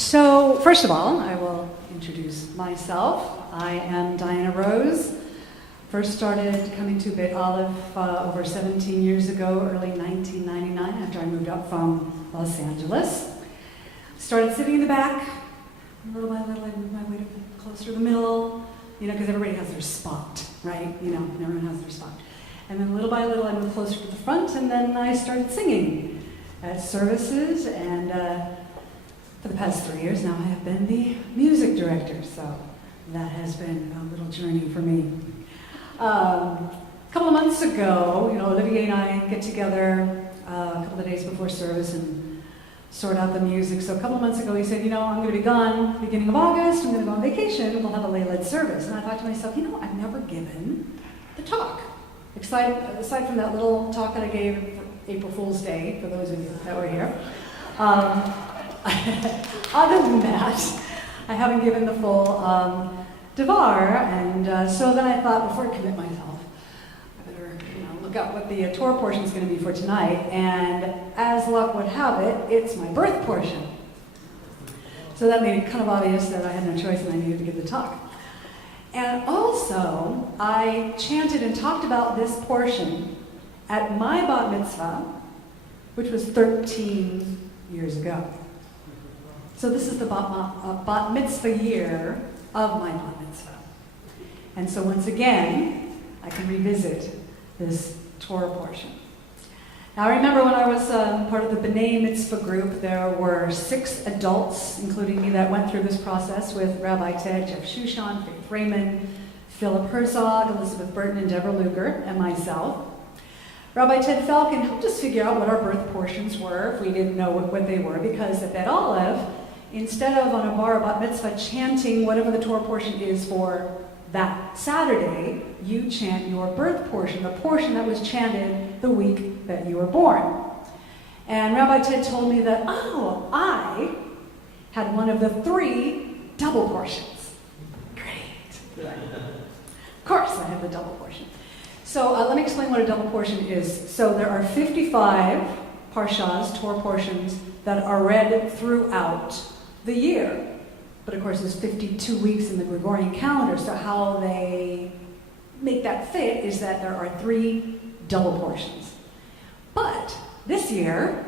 So, first of all, I will introduce myself. I am Dianna Rose. First started coming to Beit Alef over 17 years ago, early 1999, after I moved up from Los Angeles. Started sitting in the back. Little by little, I moved my way closer to the middle, because everybody has their spot, right? Everyone has their spot. And then little by little, I moved closer to the front, and then I started singing at services, and for the past 3 years now, I have been the music director, so that has been a little journey for me. A couple of months ago, Olivier and I get together a couple of days before service and sort out the music. So a couple of months ago, he said, I'm going to be gone beginning of August. I'm going to go on vacation. We'll have a lay-led service. And I thought to myself, I've never given the talk. Aside from that little talk that I gave for April Fool's Day, for those of you that were here. Other than that, I haven't given the full Devar, and so then I thought, before I commit myself, I better look up what the Torah portion is going to be for tonight, and as luck would have it, it's my birth portion. So that made it kind of obvious that I had no choice and I needed to give the talk. And also, I chanted and talked about this portion at my bat mitzvah, which was 13 years ago. So this is the bat mitzvah year of my bat mitzvah. And so once again, I can revisit this Torah portion. Now I remember when I was part of the B'nai Mitzvah group, there were 6 adults, including me, that went through this process with Rabbi Ted, Jeff Shushan, Faith Raymond, Philip Herzog, Elizabeth Burton, and Deborah Luger, and myself. Rabbi Ted Falcon helped us figure out what our birth portions were if we didn't know what they were, because at Beit Alef, instead of on a bar bat mitzvah chanting whatever the Torah portion is for that Saturday, you chant your birth portion, the portion that was chanted the week that you were born. And Rabbi Ted told me that, I had one of the 3 double portions. Great. Of course I had the double portion. So let me explain what a double portion is. So there are 55 parshas, Torah portions, that are read throughout the year. But of course there's 52 weeks in the Gregorian calendar, so how they make that fit is that there are 3 double portions. But this year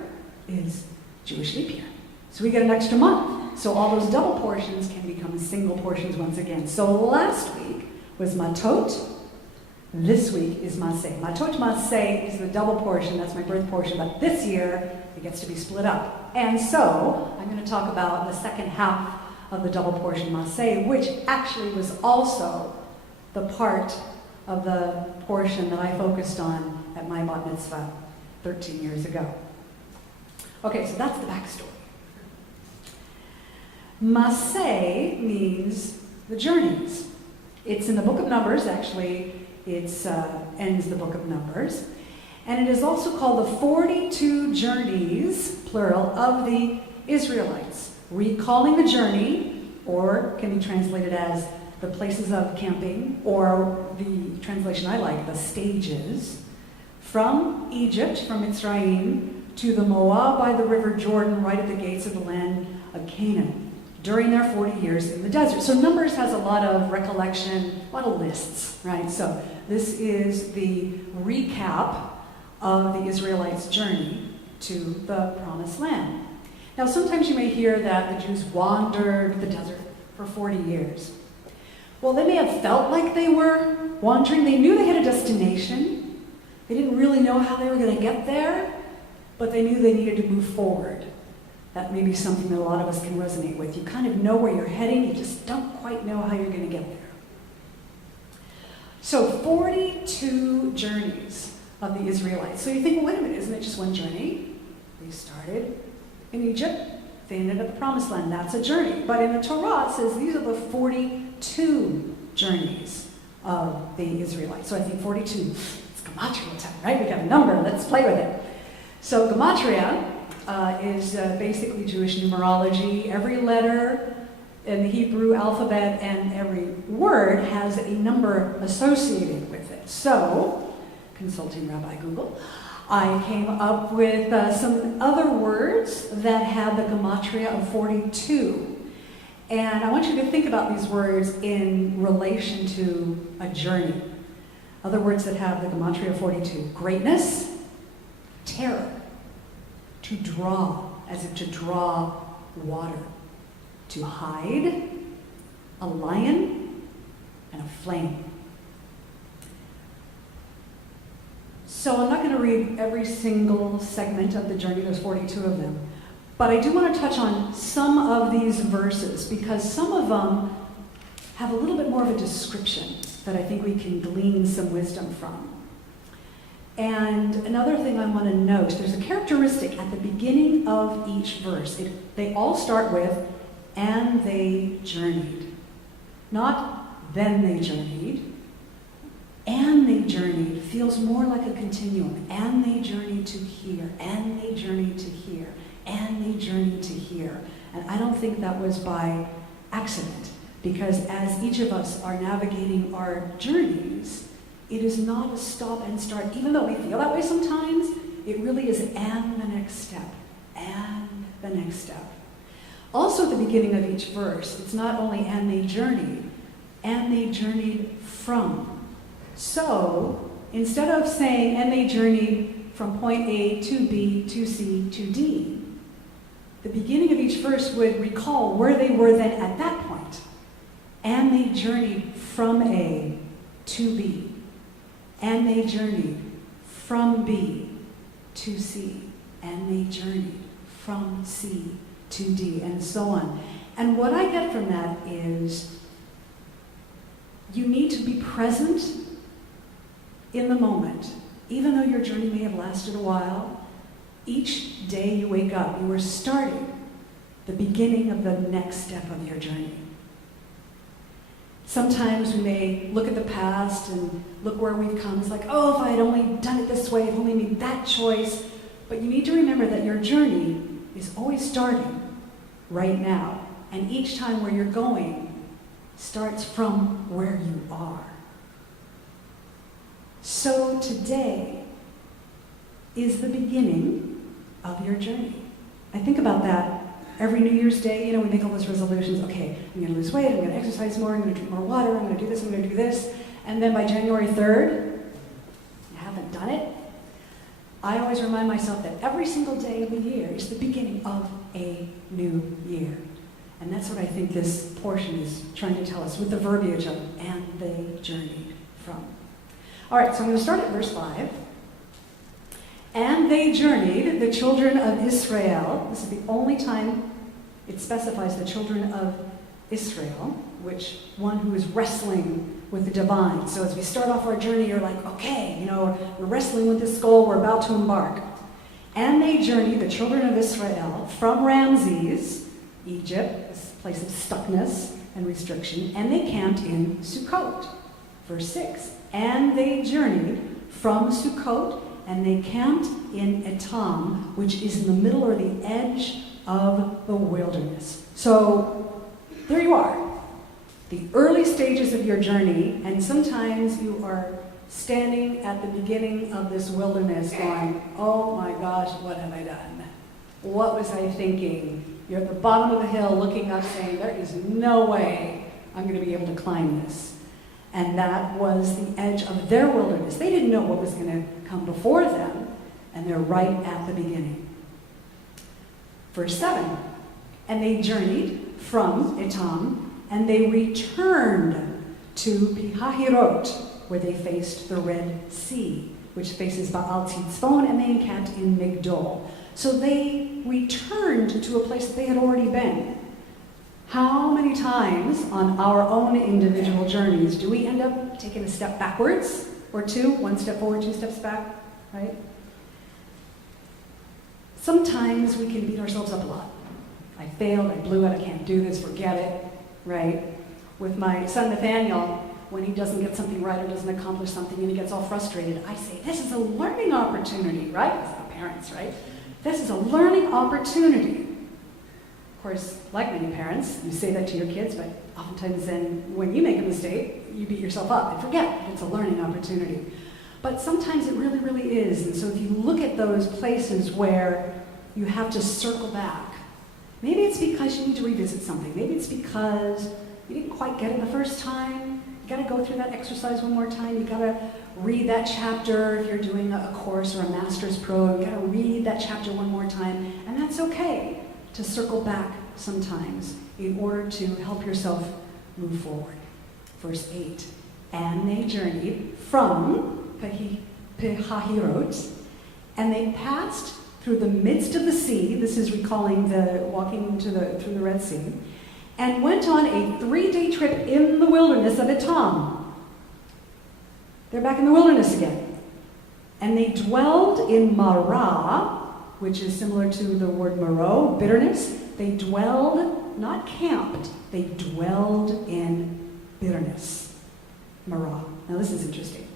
is Jewish leap year, so we get an extra month. So all those double portions can become single portions once again. So last week was Matot, this week is Masei. Matot Masei is the double portion, that's my birth portion, but this year it gets to be split up. And so I'm going to talk about the second half of the double portion Masei, which actually was also the part of the portion that I focused on at my bat mitzvah 13 years ago. Okay, so that's the backstory. Masei means the journeys. It's in the book of Numbers, actually. It ends the book of Numbers. And it is also called the 42 journeys, plural, of the Israelites. Recalling the journey, or can be translated as the places of camping, or the translation I like, the stages, from Egypt, from Mitzrayim, to the Moab by the river Jordan, right at the gates of the land of Canaan, during their 40 years in the desert. So Numbers has a lot of recollection, a lot of lists, right? So this is the recap of the Israelites' journey to the Promised Land. Now, sometimes you may hear that the Jews wandered the desert for 40 years. Well, they may have felt like they were wandering. They knew they had a destination. They didn't really know how they were going to get there, but they knew they needed to move forward. That may be something that a lot of us can resonate with. You kind of know where you're heading, you just don't quite know how you're going to get there. So 42 journeys of the Israelites. So you think, well, wait a minute, isn't it just one journey? They started in Egypt, they ended up the Promised Land. That's a journey. But in the Torah, it says these are the 42 journeys of the Israelites. So I think 42, it's Gematria time, right? We got a number, let's play with it. So Gematria is basically Jewish numerology. Every letter in the Hebrew alphabet and every word has a number associated with it. So, consulting Rabbi Google, I came up with some other words that had the gematria of 42. And I want you to think about these words in relation to a journey. Other words that have the gematria of 42. Greatness, terror, to draw, as if to draw water, to hide, a lion, and a flame. So I'm not going to read every single segment of the journey, there's 42 of them, but I do want to touch on some of these verses because some of them have a little bit more of a description that I think we can glean some wisdom from. And another thing I want to note, there's a characteristic at the beginning of each verse. They all start with, and they journeyed. Not, then they journeyed. And they journeyed feels more like a continuum. And they journeyed to here, and they journeyed to here, and they journeyed to here. And I don't think that was by accident, because as each of us are navigating our journeys, it is not a stop and start. Even though we feel that way sometimes, it really is and the next step, and the next step. Also at the beginning of each verse, it's not only and they journeyed from. So, instead of saying, and they journeyed from point A to B to C to D, the beginning of each verse would recall where they were then at that point. And they journeyed from A to B. And they journeyed from B to C. And they journeyed from C to D, and so on. And what I get from that is you need to be present in the moment. Even though your journey may have lasted a while, each day you wake up, you are starting the beginning of the next step of your journey. Sometimes we may look at the past and look where we've come. It's like, oh, if I had only done it this way, if only made that choice. But you need to remember that your journey is always starting right now. And each time where you're going starts from where you are. So today is the beginning of your journey. I think about that every New Year's Day. We make all those resolutions. Okay, I'm going to lose weight, I'm going to exercise more, I'm going to drink more water, I'm going to do this, I'm going to do this. And then by January 3rd, you haven't done it. I always remind myself that every single day of the year is the beginning of a new year. And that's what I think this portion is trying to tell us with the verbiage of, and they journeyed from. All right, so I'm going to start at verse 5. And they journeyed, the children of Israel. This is the only time it specifies the children of Israel, which one who is wrestling with the divine. So as we start off our journey, you're like, okay, we're wrestling with this goal, we're about to embark. And they journeyed, the children of Israel, from Ramses, Egypt, this place of stuckness and restriction, and they camped in Sukkot. Verse 6. And they journeyed from Sukkot, and they camped in Etam, which is in the middle or the edge of the wilderness. So there you are, the early stages of your journey, and sometimes you are standing at the beginning of this wilderness going, oh my gosh, what have I done? What was I thinking? You're at the bottom of the hill looking up saying, there is no way I'm going to be able to climb this. And that was the edge of their wilderness. They didn't know what was going to come before them, and they're right at the beginning. Verse 7, and they journeyed from Etam, and they returned to Pihahirot, where they faced the Red Sea, which faces Baal Tzifon, and they encamped in Migdol. So they returned to a place that they had already been. How many times on our own individual journeys do we end up taking a step backwards or two, one step forward, two steps back, right? Sometimes we can beat ourselves up a lot. I failed, I blew it, I can't do this, forget it, right? With my son Nathaniel, when he doesn't get something right or doesn't accomplish something and he gets all frustrated, I say, this is a learning opportunity, right? As the parents, right? This is a learning opportunity. Of course, like many parents, you say that to your kids, but oftentimes then when you make a mistake, you beat yourself up and forget it's a learning opportunity. But sometimes it really, really is. And so if you look at those places where you have to circle back, maybe it's because you need to revisit something. Maybe it's because you didn't quite get it the first time. You got to go through that exercise one more time. You got to read that chapter if you're doing a course or a master's pro. You got to read that chapter one more time. And that's okay to circle back sometimes in order to help yourself move forward. Verse 8, and they journeyed from Pihahirot, and they passed through the midst of the sea. This is recalling the walking through the Red Sea, and went on a 3-day trip in the wilderness of Etam. They're back in the wilderness again. And they dwelled in Marah, which is similar to the word Marot, bitterness. They dwelled, not camped, they dwelled in bitterness. Marah. Now this is interesting.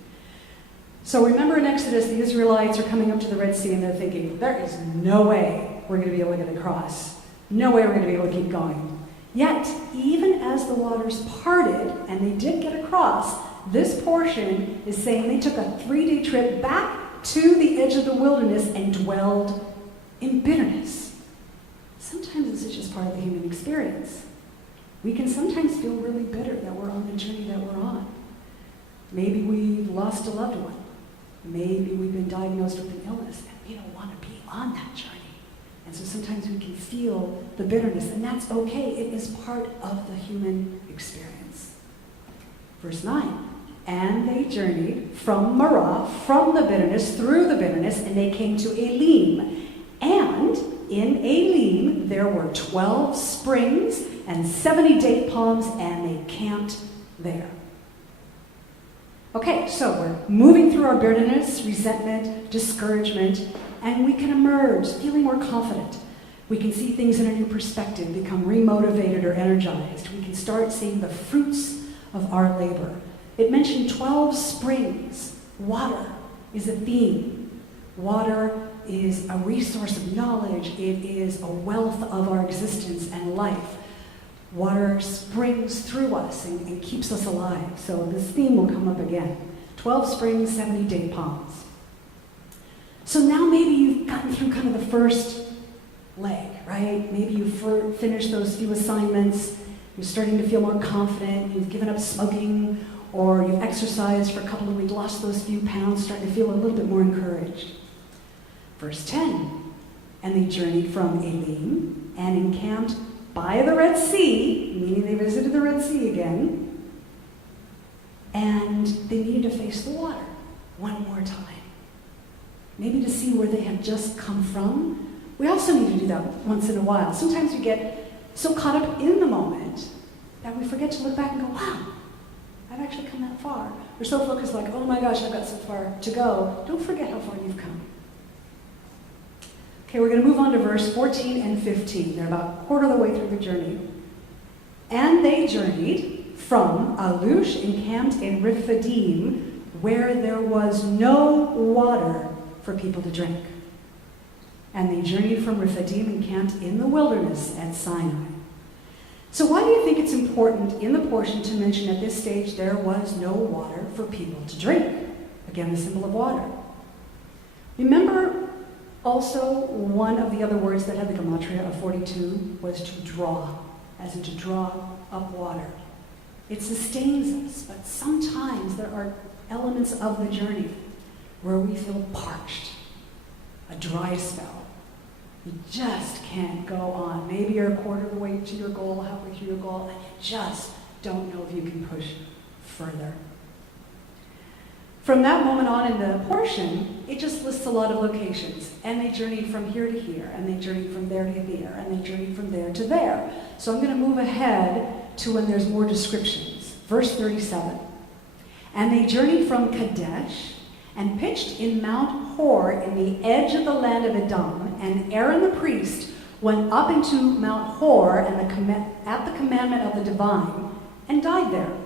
So remember in Exodus, the Israelites are coming up to the Red Sea and they're thinking, there is no way we're going to be able to get across. No way we're going to be able to keep going. Yet, even as the waters parted and they did get across, this portion is saying they took a 3-day trip back to the edge of the wilderness and dwelled in bitterness. Sometimes this is just part of the human experience. We can sometimes feel really bitter that we're on the journey that we're on. Maybe we've lost a loved one. Maybe we've been diagnosed with an illness and we don't want to be on that journey. And so sometimes we can feel the bitterness, and that's okay. It is part of the human experience. Verse 9, and they journeyed from Marah, from the bitterness, through the bitterness, and they came to Elim. And in Elim there were 12 springs and 70 date palms, and they camped there. Okay, so we're moving through our bitterness, resentment, discouragement, and we can emerge feeling more confident. We can see things in a new perspective, become remotivated or energized. We can start seeing the fruits of our labor. It mentioned 12 springs. Water is a theme. Water is a resource of knowledge. It is a wealth of our existence and life. Water springs through us and keeps us alive. So this theme will come up again. 12 springs, 70 date palms. So now maybe you've gotten through kind of the first leg, right? Maybe you've finished those few assignments. You're starting to feel more confident. You've given up smoking, or you've exercised for a couple of weeks, lost those few pounds, starting to feel a little bit more encouraged. Verse 10, and they journeyed from Elim and encamped by the Red Sea, meaning they visited the Red Sea again, and they needed to face the water one more time. Maybe to see where they had just come from. We also need to do that once in a while. Sometimes we get so caught up in the moment that we forget to look back and go, wow, I've actually come that far. We're so focused like, oh my gosh, I've got so far to go. Don't forget how far you've come. Okay, we're going to move on to verse 14 and 15. They're about a quarter of the way through the journey. And they journeyed from Alush, encamped in Rephidim, where there was no water for people to drink. And they journeyed from Rephidim and camped in the wilderness at Sinai. So why do you think it's important in the portion to mention at this stage there was no water for people to drink? Again, the symbol of water. Remember also one of the other words that had the gematria of 42 was to draw, as in to draw up water. It sustains us, but sometimes there are elements of the journey where we feel parched, a dry spell. You just can't go on. Maybe you're a quarter of the way to your goal, halfway through your goal, and you just don't know if you can push further. From that moment on in the portion, it just lists a lot of locations. And they journeyed from here to here, and they journeyed from there to there, and they journeyed from there to there. So I'm going to move ahead to when there's more descriptions. Verse 37. And they journeyed from Kadesh and pitched in Mount Hor in the edge of the land of Edom, and Aaron the priest went up into Mount Hor and at the commandment of the divine, and died there.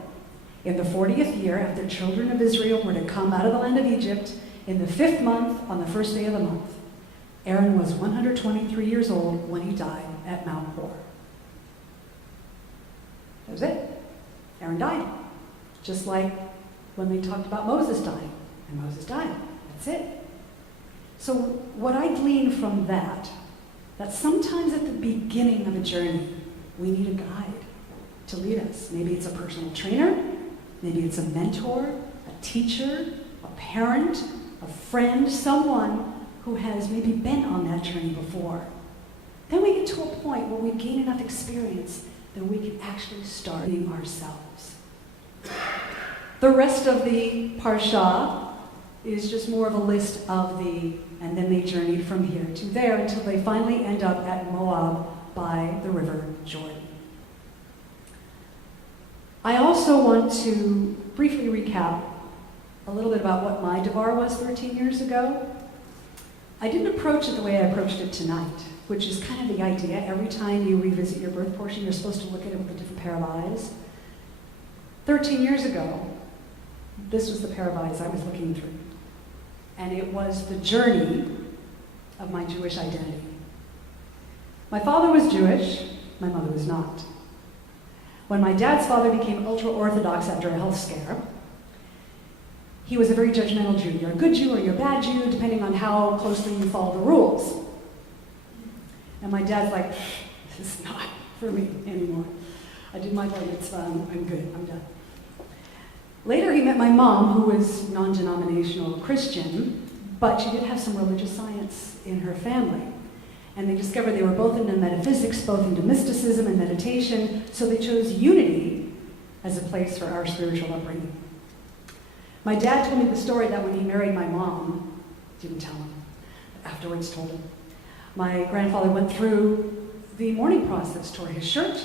In the 40th year, after the children of Israel were to come out of the land of Egypt, in the 5th month, on the first day of the month, Aaron was 123 years old when he died at Mount Hor. That was it. Aaron died. Just like when they talked about Moses dying. and Moses died. That's it. So what I glean from that sometimes at the beginning of a journey, we need a guide to lead us. Maybe it's a personal trainer, maybe it's a mentor, a teacher, a parent, a friend, someone who has maybe been on that journey before. Then we get to a point where we gain enough experience that we can actually start being ourselves. The rest of the Parsha is just more of a list of and then they journeyed from here to there until they finally end up at Moab by the river Jordan. I also want to briefly recap a little bit about what my Devar was 13 years ago. I didn't approach it the way I approached it tonight, which is kind of the idea. Every time you revisit your birth portion, you're supposed to look at it with a different pair of eyes. 13 years ago, this was the pair of eyes I was looking through. And it was the journey of my Jewish identity. My father was Jewish, my mother was not. When my dad's father became ultra-Orthodox after a health scare, he was a very judgmental Jew. You're a good Jew or you're a bad Jew, depending on how closely you follow the rules. And my dad's like, this is not for me anymore. I did my bar mitzvah, I'm good, I'm done. Later he met my mom, who was non-denominational Christian, but she did have some religious science in her family. And they discovered they were both into metaphysics, both into mysticism and meditation, so they chose unity as a place for our spiritual upbringing. My dad told me the story that when he married my mom, didn't tell him, afterwards told him, my grandfather went through the mourning process, tore his shirt,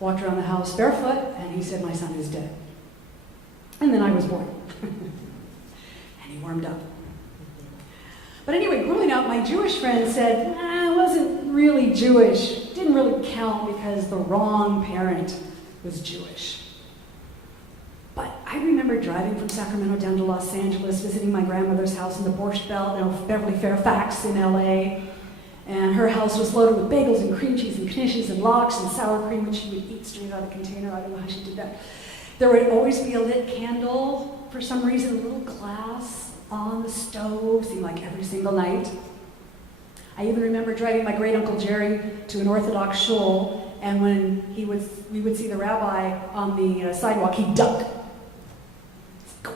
walked around the house barefoot, and he said, my son is dead. And then I was born. And he warmed up. But anyway, growing up, my Jewish friends said, I wasn't really Jewish. Didn't really count because the wrong parent was Jewish. But I remember driving from Sacramento down to Los Angeles, visiting my grandmother's house in the Borscht Belt, Beverly Fairfax in LA. And her house was loaded with bagels and cream cheese and knishes and lox and sour cream, which she would eat straight out of the container. I don't know how she did that. There would always be a lit candle, for some reason, a little glass on the stove, seemed like every single night. I even remember driving my great-uncle Jerry to an Orthodox shul, and when we would see the rabbi on the sidewalk, he'd duck. Go,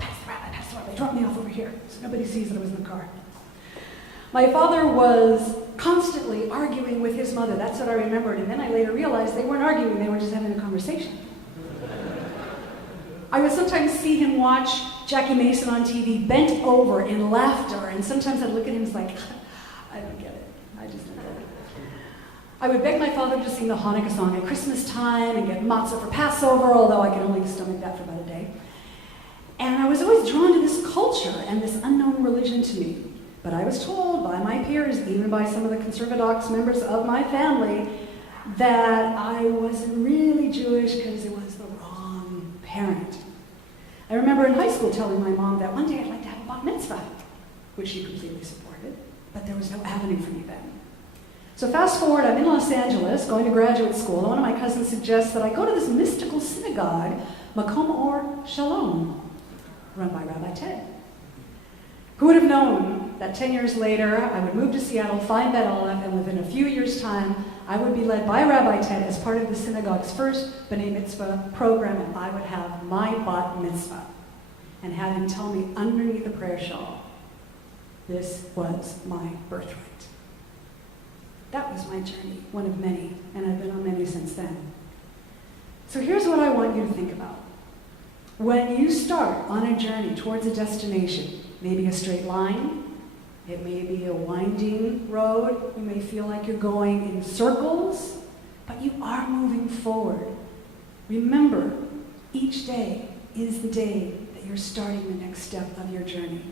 pass the rabbi, drop me off over here, so nobody sees that I was in the car. My father was constantly arguing with his mother. That's what I remembered, and then I later realized they weren't arguing, they were just having a conversation. I would sometimes see him watch Jackie Mason on TV, bent over in laughter, and sometimes I'd look at him and like, I don't get it. I just don't get it. I would beg my father to sing the Hanukkah song at Christmas time and get matzah for Passover, although I could only stomach that for about a day. And I was always drawn to this culture and this unknown religion to me. But I was told by my peers, even by some of the conservadox members of my family, that I wasn't really Jewish because it was the wrong parent. I remember in high school telling my mom that one day I'd like to have a bat mitzvah, which she completely supported, but there was no avenue for me then. So fast forward, I'm in Los Angeles, going to graduate school, and one of my cousins suggests that I go to this mystical synagogue, Makom Or Shalom, run by Rabbi Ted. Who would have known that 10 years later, I would move to Seattle, find Bet Alef, and within a few years' time, I would be led by Rabbi Ted as part of the synagogue's first B'nai Mitzvah program, and I would have my bat mitzvah and have him tell me underneath the prayer shawl, this was my birthright. That was my journey, one of many, and I've been on many since then. So here's what I want you to think about. When you start on a journey towards a destination, maybe a straight line, it may be a winding road, you may feel like you're going in circles, but you are moving forward. Remember, each day is the day that you're starting the next step of your journey.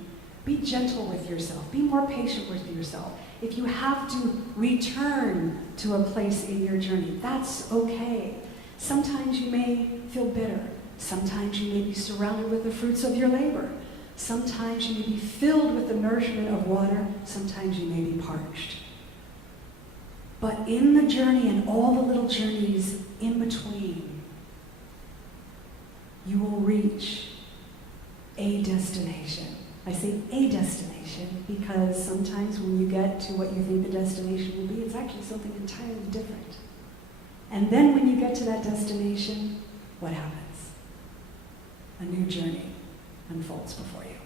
Be gentle with yourself. Be more patient with yourself. If you have to return to a place in your journey, that's okay. Sometimes you may feel bitter. Sometimes you may be surrounded with the fruits of your labor. Sometimes you may be filled with the nourishment of water. Sometimes you may be parched. But in the journey and all the little journeys in between, you will reach a destination. I say a destination because sometimes when you get to what you think the destination will be, it's actually something entirely different. And then when you get to that destination, what happens? A new journey unfolds before you.